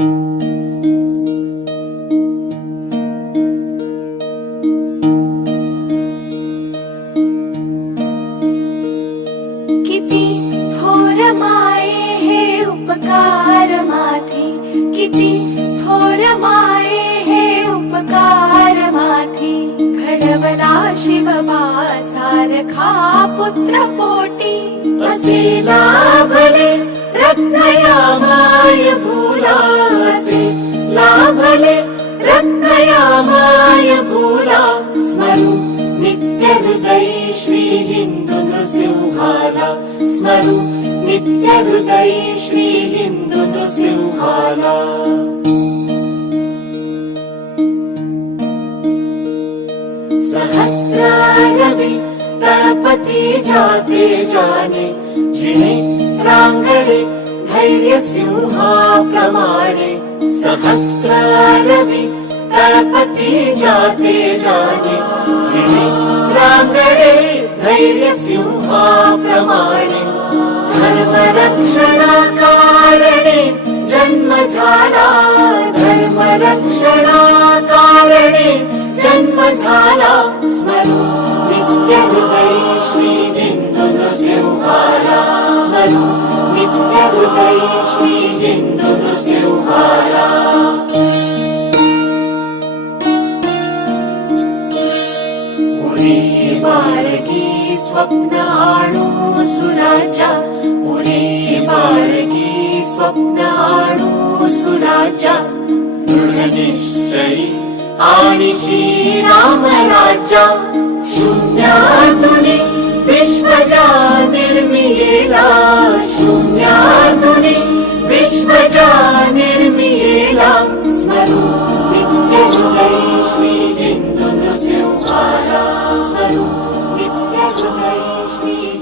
थोर माये उपकार माथी थोर माये उपकार माथी. घडवला शिवबा सारखा पुत्र पोटी. असे लाभले रत्नया माय भूला असे लाभले रत्नया माय भूला स्मरू। नित्य हृदय श्री हिंदू नृसिंहाला स्मरू। नित्य हृदय श्री नृसिंहाला सहस्रारवि तळपती जाते जाने जिणे रांगणे धैर्य सिंहाप्रमाणे सहस्रारवि तळपती जाते जाने। जिणे रांगणे धैर्य सिंहाप्रमाणे धर्मरक्षणाकारणे जन्म झाला धर्मरक्षणाकारणे जन्म झाला स्मरू नित्य हृदय श्री हिंदू नृसिंहाला स्मरू नित्य उरी बाळगी स्वप्न आणू सुराजा. उरी बाळगी स्वप्न आणू सुराजा. दृढ निश्चयी आणि श्रीराम राजा. शून्यातुनी You.